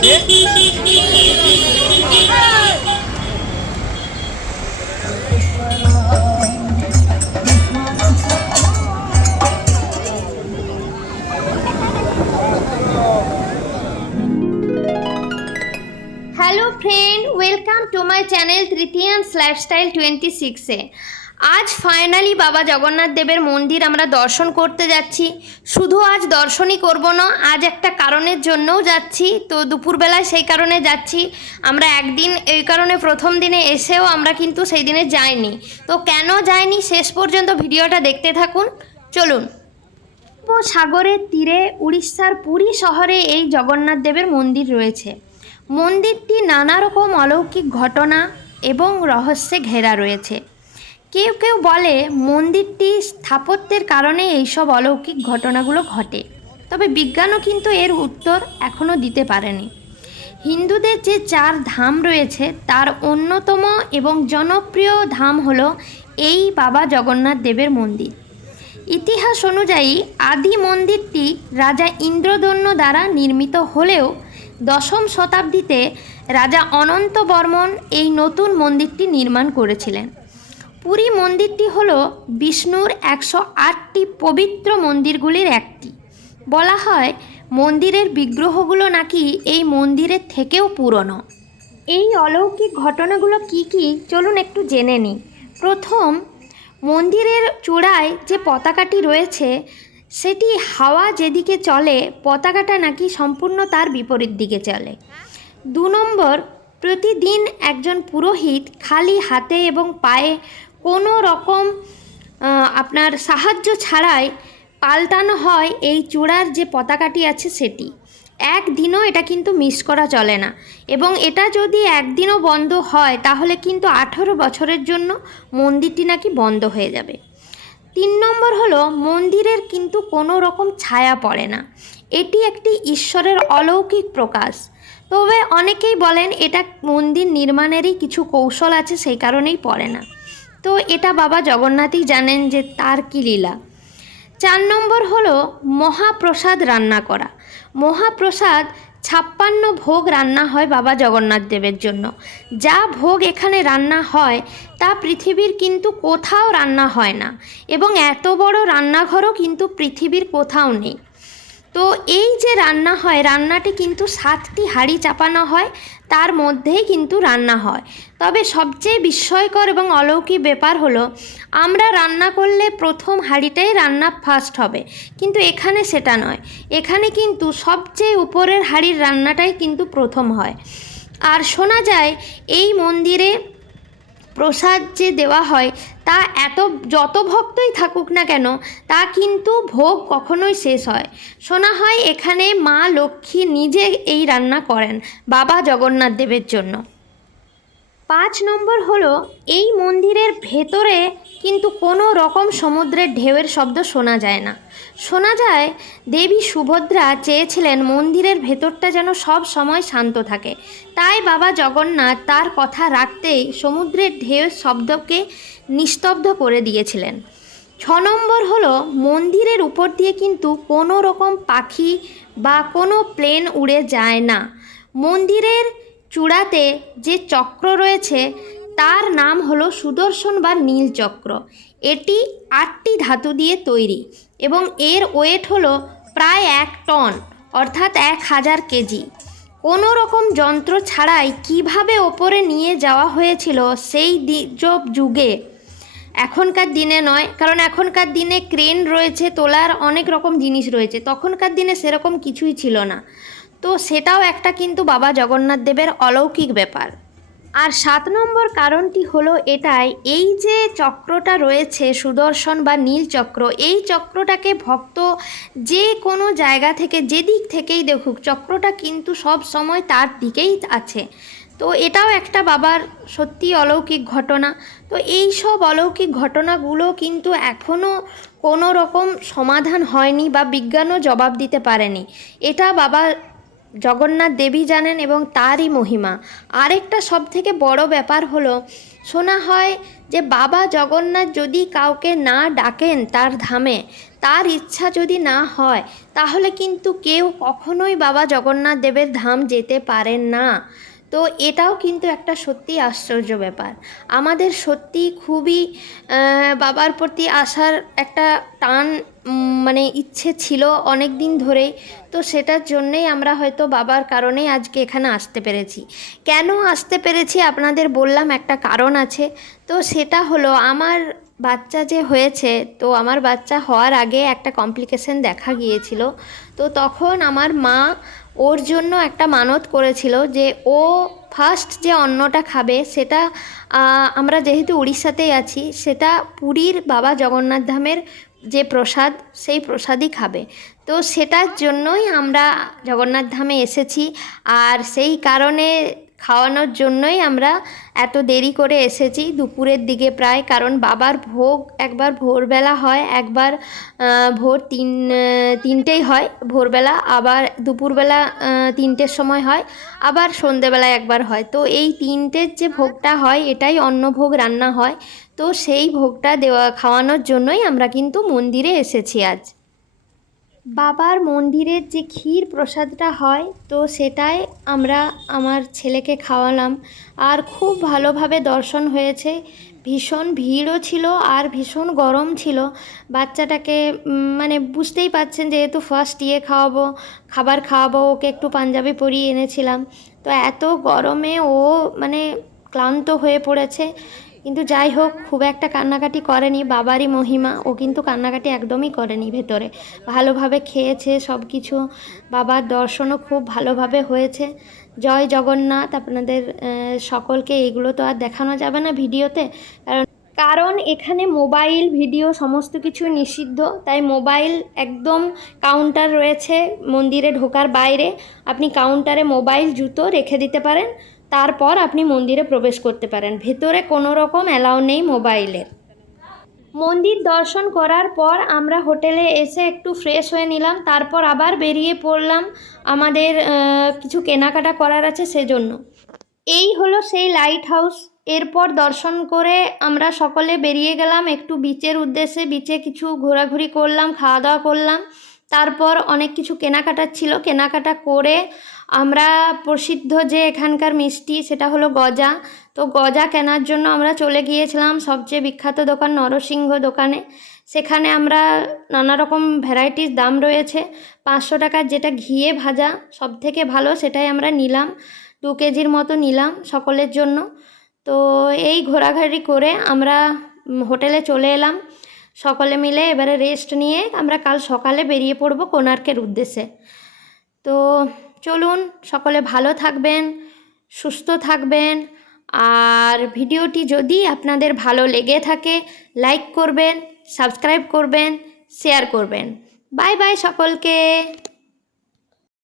Hello friend, welcome to my channel তৃতীয়াংশ lifestyle 26-এ। আজ finally বাবা জগন্নাথ দেবের মন্দির আমরা দর্শন করতে যাচ্ছি। শুধু আজ দর্শনই করব না, আজ একটা কারণের জন্যও যাচ্ছি। তো দুপুরবেলায় সেই কারণে যাচ্ছি। আমরা একদিন এই কারণে প্রথম দিনে এসেও আমরা কিন্তু সেই দিনে যাইনি। তো কেন যাইনি শেষ পর্যন্ত ভিডিওটা দেখতে থাকুন। চলুন। সাগরের তীরে উড়িষ্যার পুরী শহরে এই জগন্নাথ দেবের মন্দির রয়েছে। মন্দিরটি নানা রকম অলৌকিক ঘটনা এবং রহস্যে ঘেরা রয়েছে। কেউ কেউ বলে মন্দিরটি স্থাপত্যের কারণে এইসব অলৌকিক ঘটনাগুলো ঘটে, তবে বিজ্ঞানও কিন্তু এর উত্তর এখনও দিতে পারেনি। হিন্দুদের যে 4 ধাম রয়েছে তার অন্যতম এবং জনপ্রিয় ধাম হলো এই বাবা জগন্নাথ দেবের মন্দির। ইতিহাস অনুযায়ী আদি মন্দিরটি রাজা ইন্দ্রদন্য দ্বারা নির্মিত হলেও 10ম শতাব্দীতে রাজা অনন্ত বর্মন এই নতুন মন্দিরটি নির্মাণ করেছিলেন। পুরী মন্দিরটি হল বিষ্ণুর 108টি পবিত্র মন্দিরগুলির একটি। বলা হয় মন্দিরের বিগ্রহগুলো নাকি এই মন্দিরের থেকেও পুরনো। এই অলৌকিক ঘটনাগুলো কি কি চলুন একটু জেনে নিই। প্রথম, মন্দিরের চূড়ায় যে পতাকাটি রয়েছে সেটি হাওয়া যেদিকে চলে পতাকাটা নাকি সম্পূর্ণ তার বিপরীত দিকে চলে। 2 নম্বর, প্রতিদিন একজন পুরোহিত খালি হাতে এবং পায়ে কোনো রকম আপনার সাহায্য ছাড়াই পাল্টানো হয় এই চূড়ার যে পতাকাটি আছে সেটি। একদিনও এটা কিন্তু মিস করা চলে না, এবং এটা যদি একদিনও বন্ধ হয় তাহলে কিন্তু 18 বছরের জন্য মন্দিরটি নাকি বন্ধ হয়ে যাবে। 3 নম্বর হলো মন্দিরের কিন্তু কোনো রকম ছায়া পড়ে না। এটি একটি ঈশ্বরের অলৌকিক প্রকাশ। তবে অনেকেই বলেন এটা মন্দির নির্মাণেরই কিছু কৌশল আছে, সেই কারণেই পড়ে না। তো এটা বাবা জগন্নাথই জানেন যে তার কী লীলা। 4 নম্বর হলো মহাপ্রসাদ রান্না করা। মহাপ্রসাদ 56 ভোগ রান্না হয় বাবা জগন্নাথ দেবের জন্য। যা ভোগ এখানে রান্না হয় তা পৃথিবীর কিন্তু কোথাও রান্না হয় না, এবং এত বড় রান্নাঘরও কিন্তু পৃথিবীর কোথাও নেই। তো এই যে রান্না হয়, রান্নাটি কিন্তু 7টি হাঁড়ি চাপানো হয়, তার মধ্যেই কিন্তু রান্না হয়। তবে সবচেয়ে বিস্ময়কর এবং অলৌকিক ব্যাপার হলো আমরা রান্না করলে প্রথম হাঁড়িটাই রান্না ফার্স্ট হবে, কিন্তু এখানে সেটা নয়। এখানে কিন্তু সবচেয়ে উপরের হাঁড়ির রান্নাটাই কিন্তু প্রথম হয়। আর শোনা যায় এই মন্দিরে প্রসাদ যে দেওয়া হয় তা যত ভক্তই থাকুক না কেন তা কিন্তু ভোগ কখনোই শেষ হয়। শোনা হয় এখানে মা লক্ষ্মী নিজে এই রান্না করেন বাবা জগন্নাথ দেবের জন্য। 5 নম্বর হলো এই মন্দিরের ভেতরে কিন্তু কোনো রকম সমুদ্রের ঢেউয়ের শব্দ শোনা যায় না। শোনা যায় দেবী সুভদ্রা চেয়েছিলেন মন্দিরের ভেতরটা যেন সব সময় শান্ত থাকে, তাই বাবা জগন্নাথ তার কথা রাখতেই সমুদ্রের ঢেউয়ের শব্দকে নিস্তব্ধ করে দিয়েছিলেন। 6 নম্বর হলো মন্দিরের উপর দিয়ে কিন্তু কোনো রকম পাখি বা কোনো প্লেন উড়ে যায় না। মন্দিরের চূড়াতে যে চক্র রয়েছে তার নাম হলো সুদর্শন বা নীল চক্র। এটি 8টি ধাতু দিয়ে তৈরি এবং এর ওয়েট হলো প্রায় 1 টন, অর্থাৎ 1000 কেজি। কোনো রকম যন্ত্র ছাড়াই কিভাবে ওপরে নিয়ে যাওয়া হয়েছিল সেই যুগে, এখনকার দিনে নয়, কারণ এখনকার দিনে ক্রেন রয়েছে, তোলার অনেক রকম জিনিস রয়েছে। তখনকার দিনে সেরকম কিছুই ছিল না। তো সেটাও একটা কিন্তু বাবা জগন্নাথ দেবের অলৌকিক ব্যাপার। আর 7 নম্বর কারণটি হলো এটাই, এই যে চক্রটা রয়েছে সুদর্শন বা নীল চক্র, এই চক্রটাকে ভক্ত যে কোনো জায়গা থেকে যেদিক থেকেই দেখুক চক্রটা কিন্তু সব সময় তার দিকেই আছে। তো এটাও একটা বাবার সত্যি অলৌকিক ঘটনা। তো এই সব অলৌকিক ঘটনাগুলো কিন্তু এখনও কোনো রকম সমাধান হয়নি বা বিজ্ঞানও জবাব দিতে পারেনি। এটা বাবা জগন্নাথ দেবী জানেন এবং তারই মহিমা। আরেকটা সবথেকে বড় ব্যাপার হলো, শোনা হয় যে বাবা জগন্নাথ যদি কাউকে না ডাকেন তার ধামে, তার ইচ্ছা যদি না হয়, তাহলে কিন্তু কেউ কখনোই বাবা জগন্নাথ দেবের ধাম যেতে পারেন না। তো এটাও কিন্তু একটা সত্যি আশ্চর্য ব্যাপার। আমাদের সত্যি খুবই বাবার প্রতি আসার একটা টান, মানে ইচ্ছে ছিল অনেক দিন ধরেই। তো সেটার জন্যেই আমরা হয়তো বাবার কারণেই আজকে এখানে আসতে পেরেছি। কেন আসতে পেরেছি আপনাদের বললাম, একটা কারণ আছে। তো সেটা হলো, আমার বাচ্চা যে হয়েছে, তো আমার বাচ্চা হওয়ার আগে একটা কমপ্লিকেশন দেখা গিয়েছিল। তো তখন আমার মা ওর জন্য একটা মানত করেছিল যে ও ফার্স্ট যে অন্নটা খাবে সেটা, আমরা যেহেতু উড়িষ্যাতেই আছি, সেটা পুরীর বাবা জগন্নাথ ধামের যে প্রসাদ, সেই প্রসাদই খাবে। তো সেটার জন্যই আমরা জগন্নাথ ধামে এসেছি। আর সেই কারণে খাওয়ানোর জন্যই আমরা এত দেরি করে এসেছি, দুপুরের দিকে প্রায়। কারণ বাবার ভোগ একবার ভোরবেলা হয়, একবার ভোর তিনটেই হয় ভোরবেলা, আবার দুপুরবেলা 3টের সময় হয়, আবার সন্ধেবেলায় একবার হয়। তো এই 3টের যে ভোগটা হয় এটাই অন্নভোগ রান্না হয়। তো সেই ভোগটা খাওয়ানোর জন্যই আমরা কিন্তু মন্দিরে এসেছি আজ। বাবার মন্দিরের যে ক্ষীর প্রসাদটা হয়, তো সেটাই আমরা আমার ছেলেকে খাওয়ালাম। আর খুব ভালোভাবে দর্শন হয়েছে। ভীষণ ভিড়ও ছিল আর ভীষণ গরম ছিল। বাচ্চাটাকে মানে বুঝতেই পারছেন, যেহেতু ফার্স্ট খাবার খাওয়াবো, ওকে একটু পাঞ্জাবি পরিয়ে এনেছিলাম। তো এত গরমে ও মানে ক্লান্ত হয়ে পড়েছে। কিন্তু যাই হোক, খুব একটা কান্নাকাটি করেনি, বাবারই মহিমা। ও কিন্তু কান্নাকাটি একদমই করেনি ভেতরে, ভালোভাবে খেয়েছে সব কিছু। বাবার দর্শনও খুব ভালোভাবে হয়েছে। জয় জগন্নাথ। আপনাদের সকলকে এগুলো তো আর দেখানো যাবে না ভিডিওতে, কারণ এখানে মোবাইল ভিডিও সমস্ত কিছু নিষিদ্ধ। তাই মোবাইল একদম, কাউন্টার রয়েছে মন্দিরে ঢোকার বাইরে, আপনি কাউন্টারে মোবাইল জুতো রেখে দিতে পারেন, তারপর আপনি মন্দিরে প্রবেশ করতে পারেন। ভেতরে কোনো রকম অ্যালাউ নেই মোবাইলের। মন্দির দর্শন করার পর আমরা হোটেলে এসে একটু ফ্রেশ হয়ে নিলাম, তারপর আবার বেরিয়ে পড়লাম, আমাদের কিছু কেনাকাটা করার আছে সেজন্য। এই হলো সেই লাইট হাউস। এরপর দর্শন করে আমরা সকলে বেরিয়ে গেলাম একটু বিচের উদ্দেশ্যে। বিচে কিছু ঘোরাঘুরি করলাম, খাওয়া দাওয়া করলাম। তারপর অনেক কিছু কেনাকাটার ছিল, কেনাকাটা করে আমরা প্রসিদ্ধ যে এখানকার মিষ্টি, সেটা হলো গজা। তো গজা কেনার জন্য আমরা চলে গিয়েছিলাম সবচেয়ে বিখ্যাত দোকান নরসিংহ দোকানে। সেখানে আমরা নানা রকম ভ্যারাইটিস দাম রয়েছে। 500 টাকার যেটা ঘিয়ে ভাজা সব থেকে ভালো, সেটাই আমরা নিলাম। 2 কেজির মতো নিলাম সকলের জন্য। তো এই ঘোরাঘুরি করে আমরা হোটেলে চলে এলাম সকলে মিলে। এবারে রেস্ট নিয়ে আমরা কাল সকালে বেরিয়ে পড়ব কোণার্কের উদ্দেশ্যে। তো চলুন, সকলে ভালো থাকবেন, সুস্থ থাকবেন। আর ভিডিওটি যদি আপনাদের ভালো লেগে থাকে, লাইক করবেন, সাবস্ক্রাইব করবেন, শেয়ার করবেন। বাই বাই সকলকে।